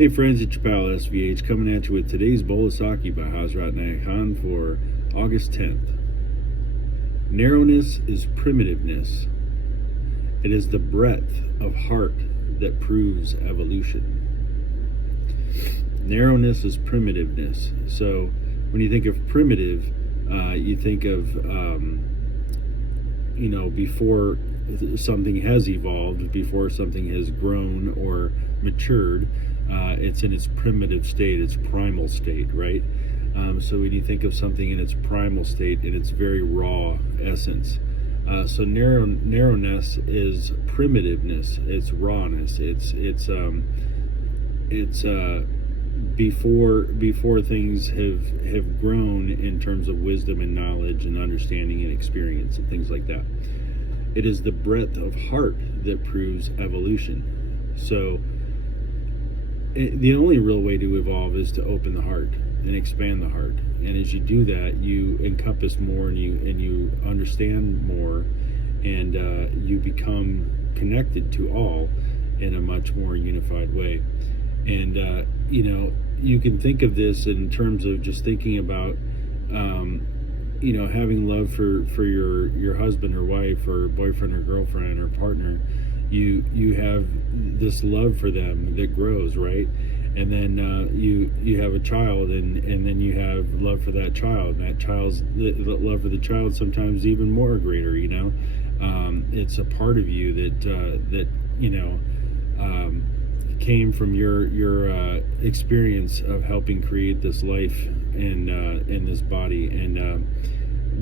Hey friends, it's your pal SVH coming at you with today's bowl of Saki by Hazrat Nag Khan for August 10th. Narrowness is primitiveness. It is the breadth of heart that proves evolution. Narrowness is primitiveness. So when you think of primitive, you think of, before something has evolved, before something has grown or matured. It's in its primitive state, its primal state, right? So when you think of something in its primal state, in its very raw essence, so narrowness is primitiveness. It's rawness. It's before things have grown in terms of wisdom and knowledge and understanding and experience and things like that. It is the breadth of heart that proves evolution. So the only real way to evolve is to open the heart and expand the heart. And as you do that, you encompass more and you understand more, and you become connected to all in a much more unified way. And you can think of this in terms of just thinking about having love for your husband or wife or boyfriend or girlfriend or partner. You have this love for them that grows, right? And then you have a child, and then you have love for that child. And that child's the love for the child sometimes even more greater. It's a part of you that came from your experience of helping create this life in this body, and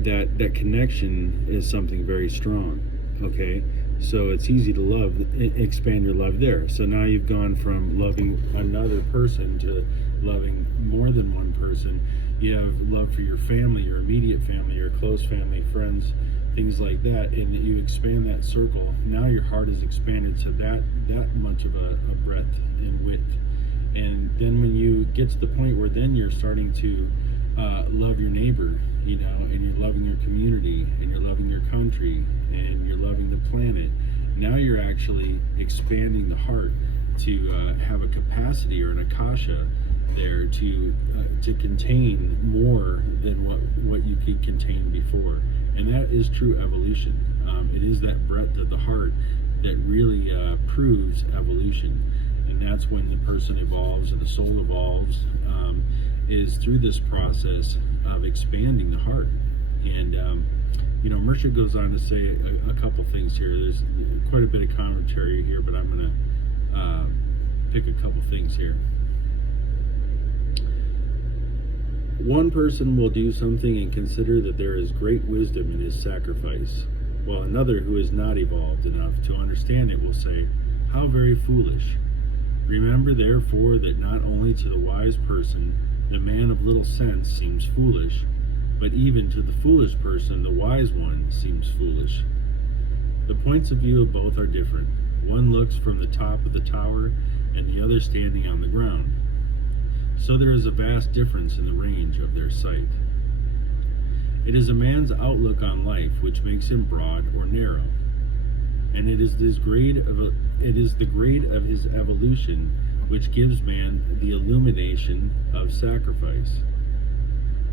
that connection is something very strong. Okay. So it's easy to love, expand your love there. So now you've gone from loving another person to loving more than one person. You have love for your family, your immediate family, your close family, friends, things like that, and you expand that circle. Now your heart is expanded to that much of a breadth and width. And then when you get to the point where then you're starting to love your neighbor, and you're loving your community, and you're loving your country, and you're loving the planet. Now you're actually expanding the heart to have a capacity or an akasha there to contain more than what you could contain before. And that is true evolution. It is that breadth of the heart that really proves evolution. And that's when the person evolves and the soul evolves, is through this process of expanding the heart. And Mersha goes on to say a couple things here. There's quite a bit of commentary here, but I'm going to pick a couple things here. One person will do something and consider that there is great wisdom in his sacrifice, while another who is not evolved enough to understand it will say, "How very foolish." Remember, therefore, that not only to the wise person the man of little sense seems foolish, but even to the foolish person the wise one seems foolish. The points of view of both are different. One looks from the top of the tower, and the other standing on the ground. So there is a vast difference in the range of their sight. It is a man's outlook on life which makes him broad or narrow, and it is the grade of his evolution which gives man the illumination of sacrifice.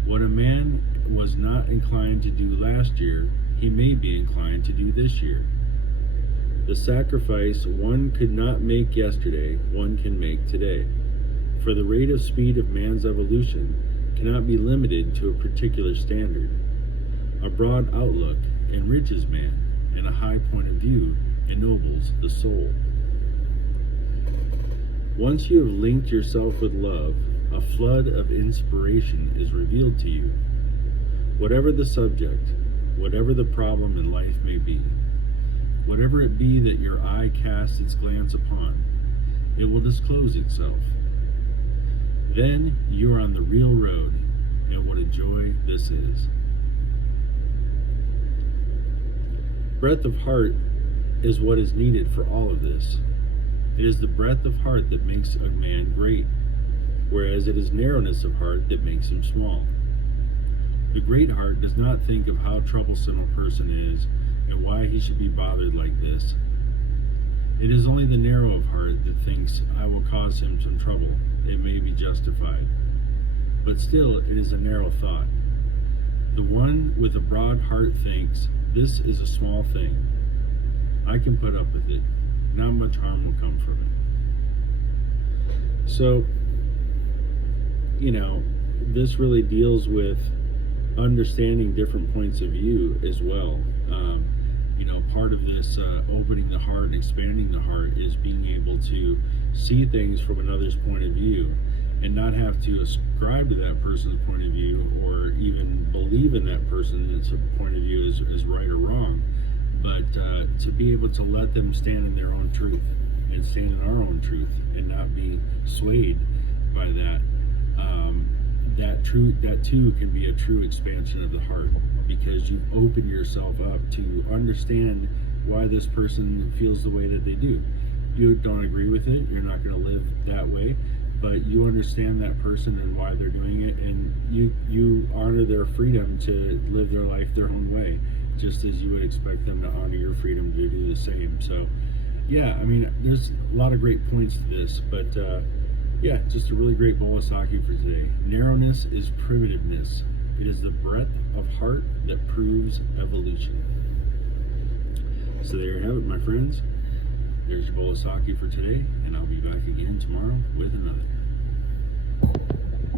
What a man was not inclined to do last year, he may be inclined to do this year. The sacrifice one could not make yesterday, one can make today. For the rate of speed of man's evolution cannot be limited to a particular standard. A broad outlook enriches man, and a high point of view ennobles the soul. Once you have linked yourself with love, a flood of inspiration is revealed to you. Whatever the subject, whatever the problem in life may be, whatever it be that your eye casts its glance upon, it will disclose itself. Then you are on the real road, and what a joy this is. Breadth of heart is what is needed for all of this. It is the breadth of heart that makes a man great, whereas it is narrowness of heart that makes him small. The great heart does not think of how troublesome a person is and why he should be bothered like this. It is only the narrow of heart that thinks, I will cause him some trouble. It may be justified. But still, it is a narrow thought. The one with a broad heart thinks, this is a small thing. I can put up with it. Not much harm will come from it. So, this really deals with understanding different points of view as well. Part of this opening the heart and expanding the heart is being able to see things from another's point of view and not have to ascribe to that person's point of view or even believe in that person's point of view is right or wrong, but to be able to let them stand in their own truth and stand in our own truth and not be swayed by that. That too can be a true expansion of the heart, because you've opened yourself up to understand why this person feels the way that they do. You don't agree with it, you're not going to live that way, but you understand that person and why they're doing it, and you honor their freedom to live their life their own way, just as you would expect them to honor your freedom to do the same. So yeah, there's a lot of great points to this, but just a really great bowl of sake for today. Narrowness is primitiveness. It is the breadth of heart that proves evolution. So there you have it, my friends. There's your bowl of sake for today, and I'll be back again tomorrow with another.